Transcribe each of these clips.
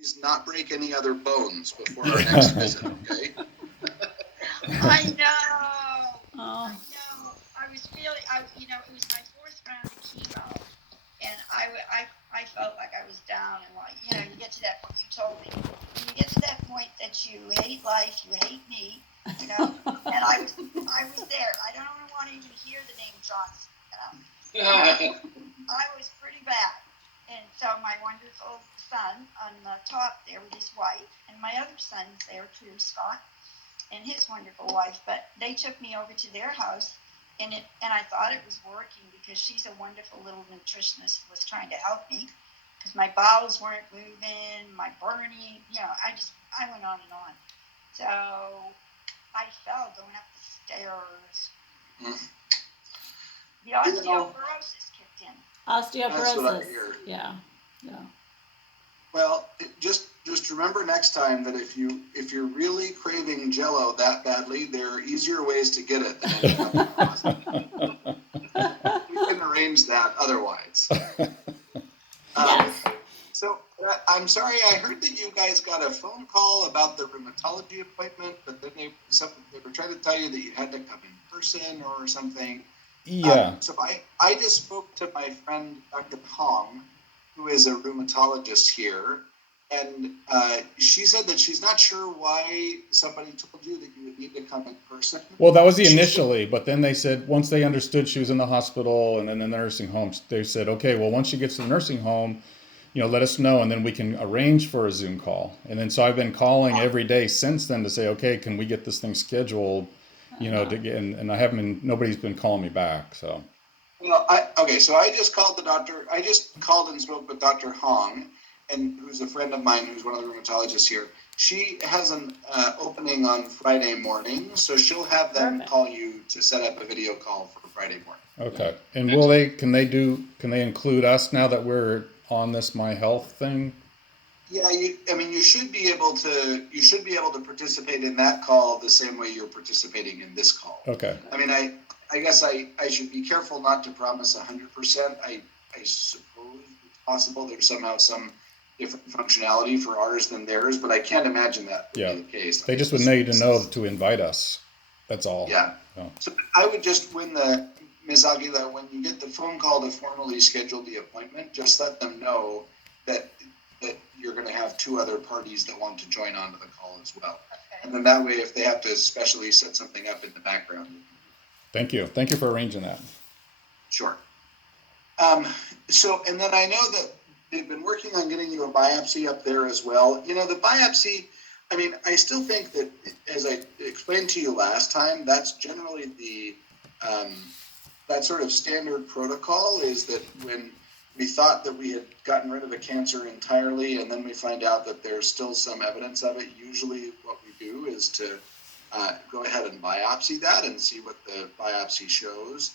please not break any other bones before our next visit, okay? I know. Oh, I know. I was really, it was my fourth round of chemo, and I felt like I was down, and like, you get to that point. You told me, you get to that point that you hate life, you hate me, and I was there. I don't even want to even hear the name Johnson. I was pretty bad. And so my wonderful son on the top there with his wife, and my other son's there too, Scott, and his wonderful wife. But they took me over to their house, and I thought it was working because she's a wonderful little nutritionist who was trying to help me because my bowels weren't moving, my burning, I went on and on. So I fell going up the stairs. The osteoporosis kicked in. osteoporosis. That's what I hear. Yeah. Well, just remember next time that if you're really craving Jell-O that badly, there are easier ways to get it than ending up in the hospital. We can arrange that otherwise. Yes. So I'm sorry, I heard that you guys got a phone call about the rheumatology appointment, but then they were trying to tell you that you had to come in person or something. Yeah. So I just spoke to my friend Dr. Hong, who is a rheumatologist here, and she said that she's not sure why somebody told you that you would need to come in person. Well, that was the initially, but then they said once they understood she was in the hospital and then in the nursing home, they said, okay, well, once she gets to the nursing home, let us know and then we can arrange for a Zoom call. And then so I've been calling every day since then to say, okay, can we get this thing scheduled? To get, and I haven't been, nobody's been calling me back. So. Well, so I just called the doctor. I just called and spoke with Dr. Hong, and who's a friend of mine, who's one of the rheumatologists here. She has an opening on Friday morning, so she'll have them Perfect. call you to set up a video call for Friday morning. Okay. And can they include us now that we're on this My Health thing? Yeah, you should be able to participate in that call the same way you're participating in this call. Okay. I guess I should be careful not to promise 100%. I suppose it's possible there's somehow some different functionality for ours than theirs, but I can't imagine that would be the case. They just would need to know to invite us. That's all. Yeah. Oh. So I would just, Ms. Aguila, when you get the phone call to formally schedule the appointment, just let them know that you're going to have two other parties that want to join onto the call as well. Okay. And then that way, if they have to specially set something up in the background. Thank you for arranging that. Sure. So, and then I know that they've been working on getting you a biopsy up there as well. The biopsy, I still think that, as I explained to you last time, that's generally the, that sort of standard protocol is that when we thought that we had gotten rid of the cancer entirely, and then we find out that there's still some evidence of it. Usually what we do is to go ahead and biopsy that and see what the biopsy shows.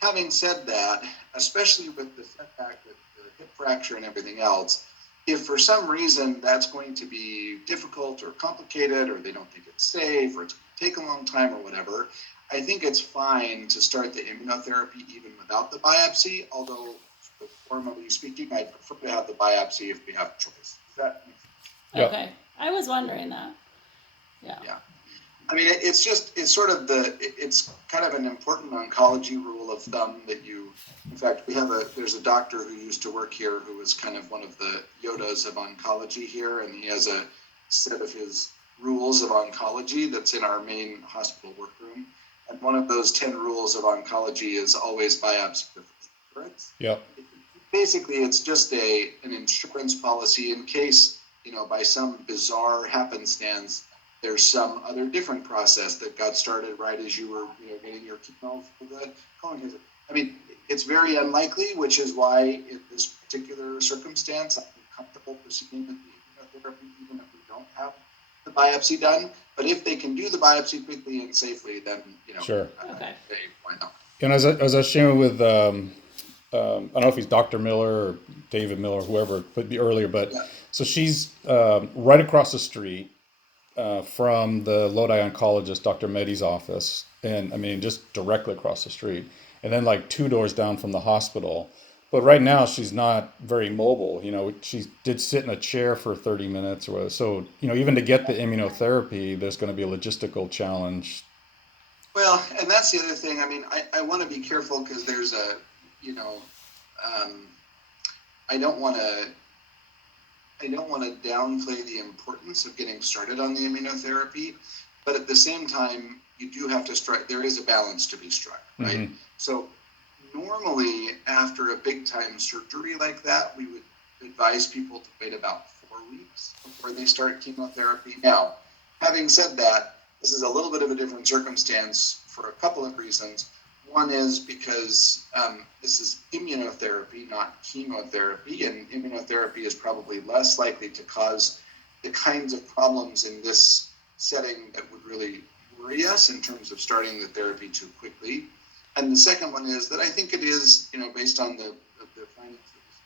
Having said that, especially with the setback with the hip fracture and everything else, if for some reason that's going to be difficult or complicated, or they don't think it's safe, or it's going to take a long time or whatever, I think it's fine to start the immunotherapy even without the biopsy, although formally speaking, I'd prefer to have the biopsy if we have a choice. Okay. I was wondering that. Yeah. It's kind of an important oncology rule of thumb that in fact, there's a doctor who used to work here who was kind of one of the Yodas of oncology here, and he has a set of his rules of oncology that's in our main hospital workroom. And one of those 10 rules of oncology is always biopsy with insurance. Yep. Basically, it's just an insurance policy in case, by some bizarre happenstance, there's some other different process that got started right as you were getting your chemo for the colon cancer. It's very unlikely, which is why in this particular circumstance, I'm comfortable proceeding with the immunotherapy even if we don't have the biopsy done. But if they can do the biopsy quickly and safely, then, Sure. Okay. Why not? And as I was sharing with, I don't know if he's Dr. Miller or David Miller, whoever it could be earlier, but so she's right across the street from the Lodi oncologist, Dr. Mehdi's office. And just directly across the street. And then like 2 doors down from the hospital. But right now she's not very mobile. You know, she did sit in a chair for 30 minutes or whatever. So, you know, even to get the immunotherapy, there's going to be a logistical challenge. Well, and that's the other thing. I mean, I want to be careful because there's a, you know, um, I don't want to downplay the importance of getting started on the immunotherapy, but at the same time, you do have to strike. There is a balance to be struck, right? Mm-hmm. So normally, after a big time surgery like that, we would advise people to wait about 4 weeks before they start chemotherapy. Now, having said that, this is a little bit of a different circumstance for a couple of reasons. One is because this is immunotherapy, not chemotherapy, and immunotherapy is probably less likely to cause the kinds of problems in this setting that would really worry us in terms of starting the therapy too quickly. And the second one is that I think it is, you know, based on the findings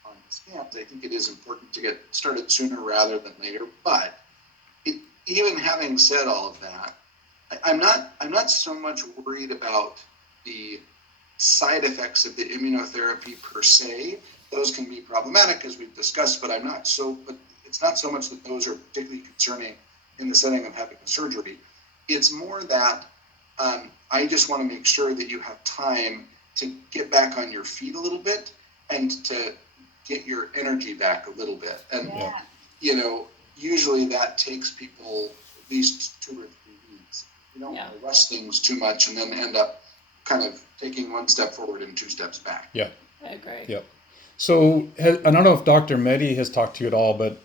on the scans, I think it is important to get started sooner rather than later. But even having said all of that, I'm not so much worried about the side effects of the immunotherapy per se. Those can be problematic, as we've discussed, but but it's not so much that those are particularly concerning in the setting of having a surgery. It's more that I just want to make sure that you have time to get back on your feet a little bit and to get your energy back a little bit. And, you know, usually that takes people at least 2 or 3 weeks. You don't want to rush things too much and then end up kind of taking 1 step forward and 2 steps back. Yeah. I agree. Yep. So I don't know if Dr. Mehdi has talked to you at all, but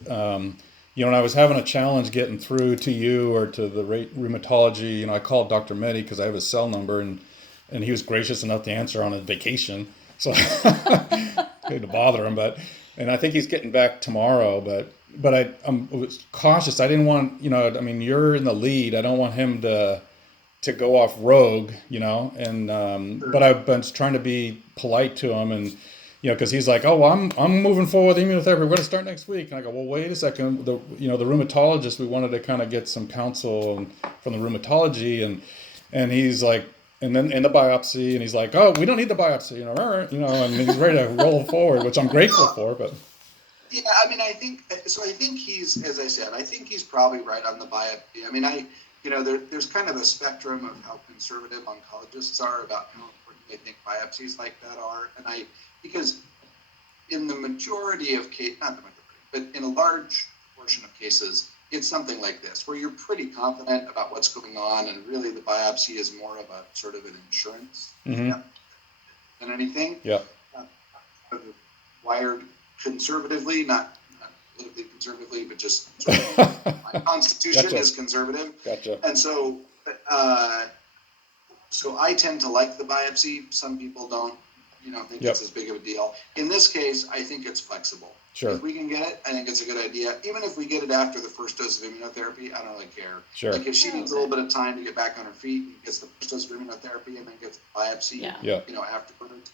you know, when I was having a challenge getting through to you or to the rheumatology, you know, I called Dr. Mehdi because I have his cell number, and he was gracious enough to answer on his vacation, so I had to bother him. And I think he's getting back tomorrow, but I was cautious. I didn't want, you know, I mean, you're in the lead. I don't want him to go off rogue, you know, and but I've been trying to be polite to him, and you know, because he's like, oh, well, I'm moving forward with immunotherapy. We're going to start next week, and I go, well, wait a second. The rheumatologist, we wanted to kind of get some counsel from the rheumatology, and he's like, and then in the biopsy, and he's like, oh, we don't need the biopsy, you know, and he's ready to roll forward, which I'm grateful for, but. Yeah, I mean, I think he's, as I said, I think he's probably right on the biopsy. I mean, you know, there's kind of a spectrum of how conservative oncologists are about how important they think biopsies like that are. And because in the majority of cases, not the majority, but in a large portion of cases, it's something like this, where you're pretty confident about what's going on, and really the biopsy is more of a sort of an insurance than anything. Yeah. Wired conservatively, not politically conservatively, but just sort of my constitution Gotcha. is conservative. Gotcha. And so I tend to like the biopsy. Some people don't, you know, think it's as big of a deal. In this case, I think it's flexible. Sure. If we can get it, I think it's a good idea. Even if we get it after the first dose of immunotherapy, I don't really care. Sure. Like if she needs a little bit of time to get back on her feet and gets the first dose of immunotherapy and then gets the biopsy, you know, afterwards,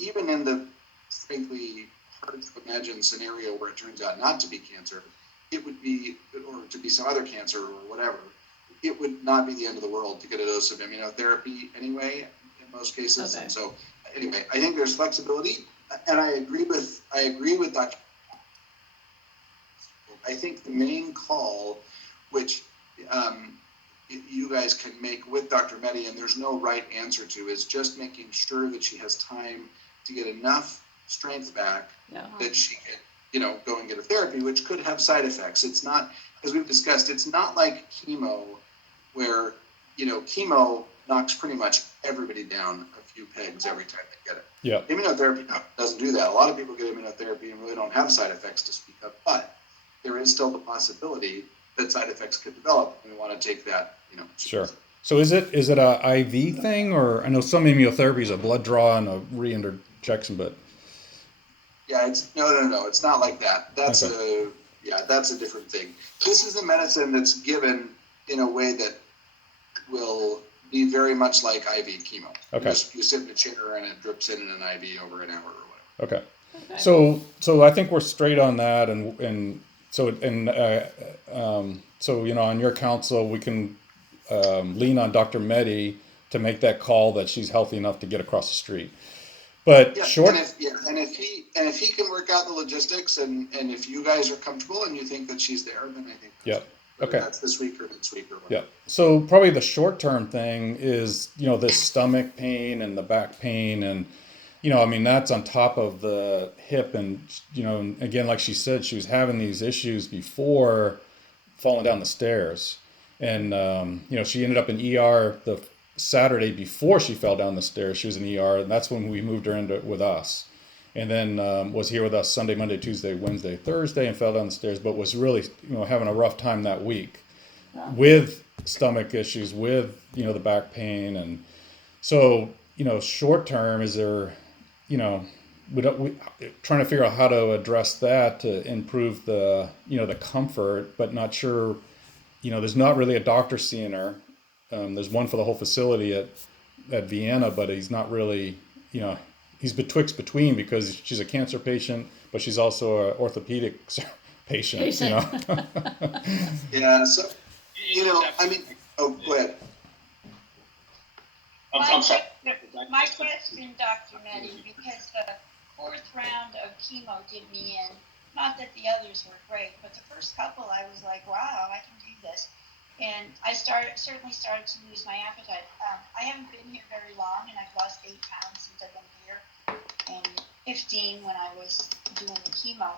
even in the frankly hard to imagine scenario where it turns out not to be cancer, it would be, or to be some other cancer or whatever, it would not be the end of the world to get a dose of immunotherapy anyway, in most cases. And so anyway, I think there's flexibility, and I agree with Dr. I think the main call, which you guys can make with Dr. Mehdi, and there's no right answer to, is just making sure that she has time to get enough strength back that she can, you know, go and get a therapy, which could have side effects. It's not, as we've discussed, it's not like chemo, where, you know, chemo knocks pretty much everybody down a few pegs every time they get it. Yeah. Immunotherapy doesn't do that. A lot of people get immunotherapy and really don't have side effects to speak of, but there is still the possibility that side effects could develop, and we want to take that, you know. Sure. So is it a IV thing, or I know some immunotherapy is a blood draw and a reinterjection, but yeah, it's no, it's not like that. That's that's a different thing. This is a medicine that's given in a way that will be very much like IV chemo. Okay. You sit in a chair and it drips in an IV over an hour or whatever. Okay. So I think we're straight on that, and so you know, on your counsel, we can lean on Dr. Mehdi to make that call that she's healthy enough to get across the street. But Yeah, short, and if he can work out the logistics, and if you guys are comfortable and you think that she's there, then I think that's yeah, good. Whether okay. that's this week or next week or Yeah. whatever. So probably the short term thing is, this stomach pain and the back pain and I mean that's on top of the hip and again like she said she was having these issues before falling down the stairs. And she ended up in ER the Saturday before she fell down the stairs. She was in ER and that's when we moved her into with us. And then was here with us Sunday, Monday, Tuesday, Wednesday, Thursday and fell down the stairs, but was really having a rough time that week Oh, with stomach issues, with the back pain, and so short term is there, we trying to figure out how to address that to improve the the comfort, but not sure. There's not really a doctor seeing her. There's one for the whole facility at Vienna, but he's not really he's betwixt between because she's a cancer patient, but she's also an orthopedic patient. patient. Yeah. So I mean, oh, go ahead. I'm sorry. My question, Dr. Meddy, because the fourth round of chemo did me in, not that the others were great, but the first couple I was like, wow, I can do this. And I certainly started to lose my appetite. I haven't been here very long, and I've lost 8 pounds since I've been here, and 15 when I was doing the chemo.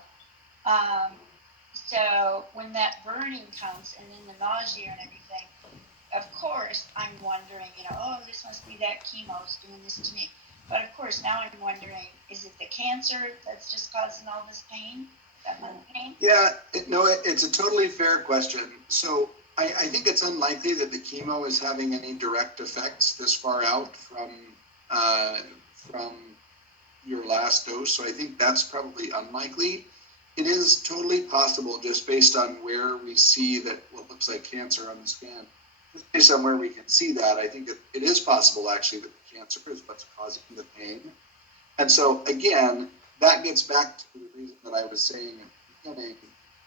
So when that burning comes, and then the nausea and everything, of course, I'm wondering, oh, this must be that chemo's doing this to me. But of course, now I'm wondering, is it the cancer that's just causing all this pain, that lung pain? Yeah, it's a totally fair question. So I think it's unlikely that the chemo is having any direct effects this far out from your last dose. So I think that's probably unlikely. It is totally possible, just based on where we see that what looks like cancer on the scan. Based on where we can see that, I think it is possible actually that the cancer is what's causing the pain. And so again, that gets back to the reason that I was saying at the beginning.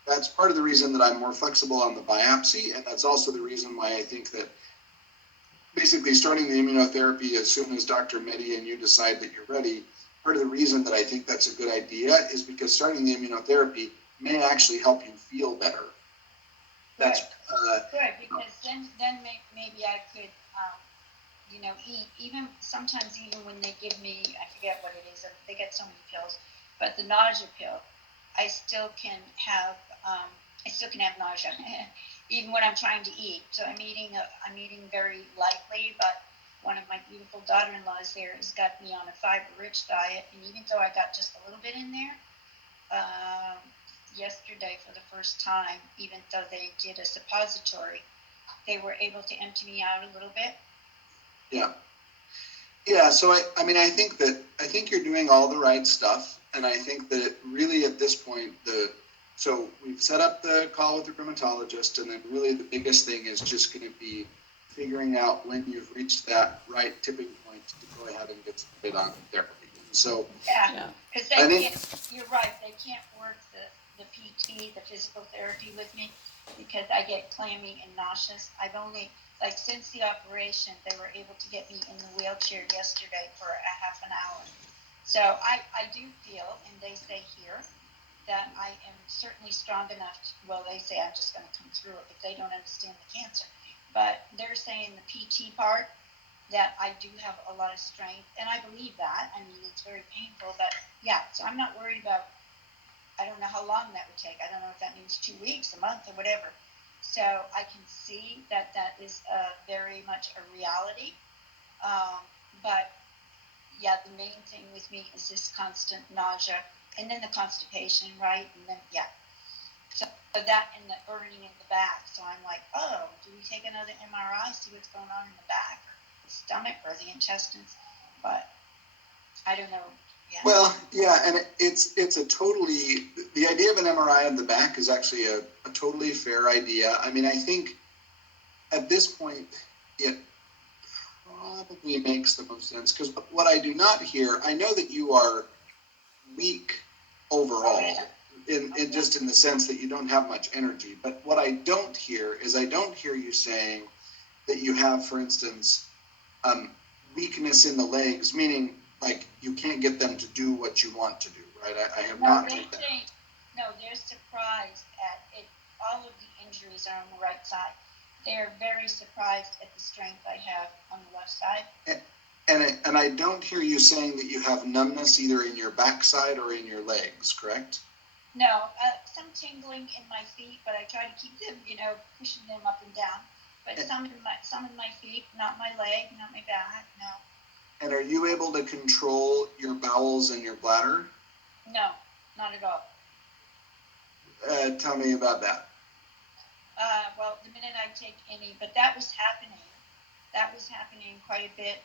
That's part of the reason that I'm more flexible on the biopsy, and that's also the reason why I think that basically starting the immunotherapy as soon as Dr. Meddy and you decide that you're ready, part of the reason that I think that's a good idea is because starting the immunotherapy may actually help you feel better. That's good, because then maybe I could, eat. Even sometimes, even when they give me, I forget what it is. They get so many pills, but the nausea pill, I still can have nausea, even when I'm trying to eat. So I'm eating very lightly, but one of my beautiful daughter-in-laws there has got me on a fiber-rich diet, and even though I got just a little bit in there. Yesterday, for the first time, even though they did a suppository, they were able to empty me out a little bit. Yeah. So I think you're doing all the right stuff, and I think that really at this point so we've set up the call with the rheumatologist, and then really the biggest thing is just going to be figuring out when you've reached that right tipping point to go ahead and get started on therapy. So because you're right, they can't work the PT, the physical therapy with me, because I get clammy and nauseous. I've only, since the operation, they were able to get me in the wheelchair yesterday for a half an hour. So I do feel, and they say here, that I am certainly strong enough they say I'm just going to come through it, but they don't understand the cancer. But they're saying the PT part, that I do have a lot of strength, and I believe that. I mean, it's very painful, but so I'm not worried about, I don't know how long that would take. I don't know if that means 2 weeks, a month, or whatever. So I can see that is very much a reality. But the main thing with me is this constant nausea, and then the constipation, right? And then, So that and the burning in the back. So I'm like, oh, do we take another MRI, see what's going on in the back, or the stomach, or the intestines? But I don't know. Yeah. Well, and it's a totally, the idea of an MRI of the back is actually a totally fair idea. I mean, I think at this point it probably makes the most sense, because what I do not hear, I know that you are weak overall, in just in the sense that you don't have much energy. But what I don't hear is you saying that you have, for instance, weakness in the legs, meaning like you can't get them to do what you want to do, right? I have No, not they heard that. say, no, they're surprised at it. All of the injuries are on the right side. They're very surprised at the strength I have on the left side. And I don't hear you saying that you have numbness either in your backside or in your legs, correct? No, some tingling in my feet, but I try to keep them, pushing them up and down. But some in my feet, not my leg, not my back. No, And are you able to control your bowels and your bladder? no, not at all. Tell me about that. Well, the minute I take any, but that was happening. That was happening quite a bit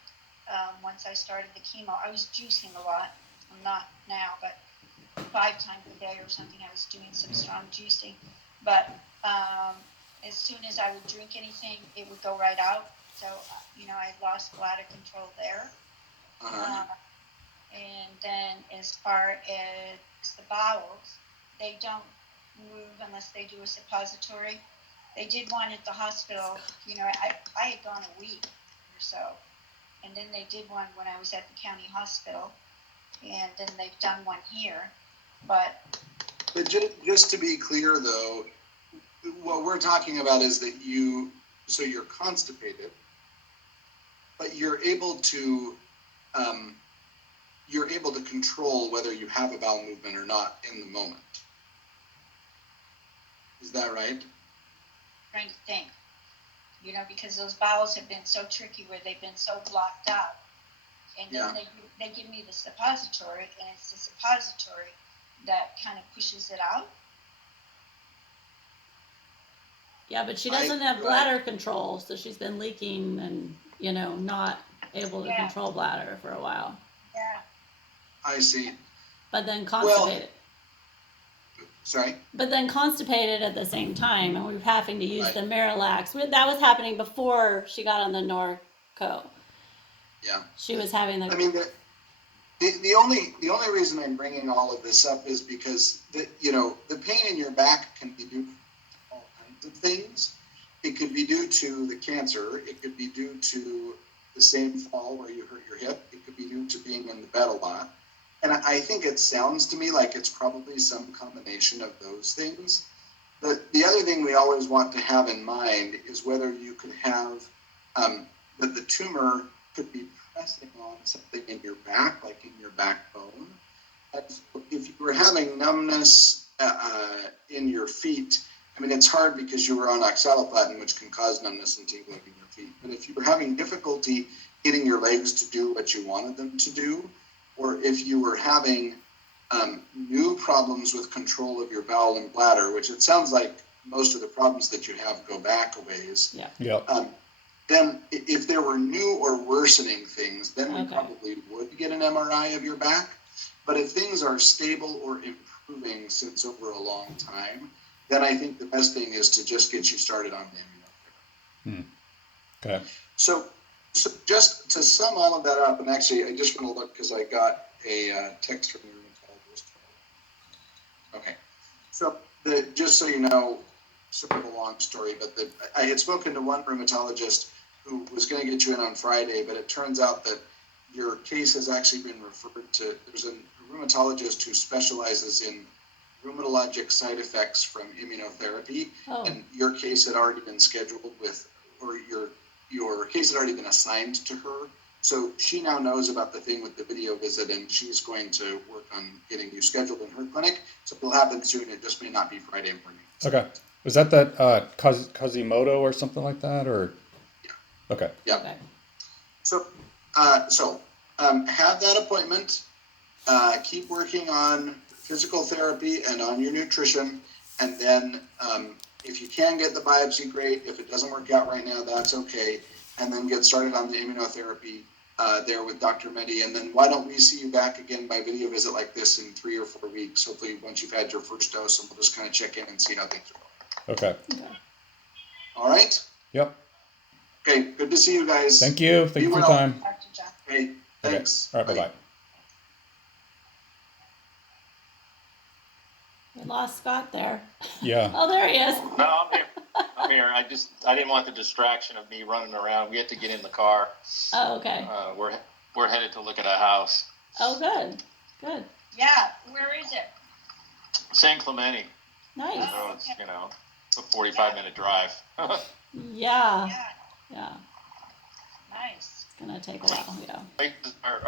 once I started the chemo. I was juicing a lot. I'm not now, but 5 times a day or something, I was doing some strong juicing. But as soon as I would drink anything, it would go right out. So, I lost bladder control there. And then as far as the bowels, they don't move unless they do a suppository. They did one at the hospital, I had gone a week or so, and then they did one when I was at the county hospital, and then they've done one here, but just to be clear though, what we're talking about is that you're constipated, but you're able to control whether you have a bowel movement or not in the moment. Is that right? trying to think, because those bowels have been so tricky where they've been so blocked out. And then they give me the suppository, and it's the suppository that kind of pushes it out. Yeah, but she doesn't have bladder control, so she's been leaking and, not able to control bladder for a while. Yeah. I see. But then constipated. Sorry? But then constipated at the same time, and we were having to use the Miralax. That was happening before she got on the Norco. Yeah. She was having I mean, the only reason I'm bringing all of this up is because the pain in your back can be due to all kinds of things. It could be due to the cancer. It could be due to the same fall where you hurt your hip. It could be due to being in the bed a lot. And I think it sounds to me like it's probably some combination of those things. But the other thing we always want to have in mind is whether you could have that the tumor could be pressing on something in your back, like in your backbone. And so if you were having numbness in your feet, I mean, it's hard because you were on oxaliplatin, which can cause numbness and tingling in your feet. But if you were having difficulty getting your legs to do what you wanted them to do, or if you were having new problems with control of your bowel and bladder, which it sounds like most of the problems that you have go back a ways. Yeah. Then if there were new or worsening things, then we probably would get an MRI of your back. But if things are stable or improving since over a long time, then I think the best thing is to just get you started on the immunotherapy. Okay. So just to sum all of that up, and actually I just want to look because I got a text from the rheumatologist. Okay. So just so you know, sort of a long story, but I had spoken to one rheumatologist who was going to get you in on Friday, but it turns out that your case has actually been referred to. There's a rheumatologist who specializes in rheumatologic side effects from immunotherapy, and your case had already been scheduled with, or your case had already been assigned to her. So she now knows about the thing with the video visit, and she's going to work on getting you scheduled in her clinic. So it'll happen soon. It just may not be Friday morning. Okay. Was that Quasimodo or something like that, or? Yeah. Okay. Yeah. Okay. So have that appointment. Keep working on physical therapy and on your nutrition, and then if you can get the biopsy, great. If it doesn't work out right now, that's okay. And then get started on the immunotherapy there with Dr. Mehdi. And then why don't we see you back again by video visit like this in 3 or 4 weeks, hopefully once you've had your first dose, and we'll just kind of check in and see how things are going. Okay. All right? Yep. Okay, good to see you guys. Thank you. Thank you for your time. Dr. John. Okay, thanks. Okay. All right, bye-bye. We lost Scott there. Yeah. Oh, there he is. No, I'm here. I didn't want the distraction of me running around. We had to get in the car. Oh, okay. we're headed to look at a house. Oh, good, good, Yeah, where is it? San Clemente. nice. Oh, It's, okay. a 45-minute drive. Yeah, Yeah, yeah. nice. It's gonna take a while. Yeah. Our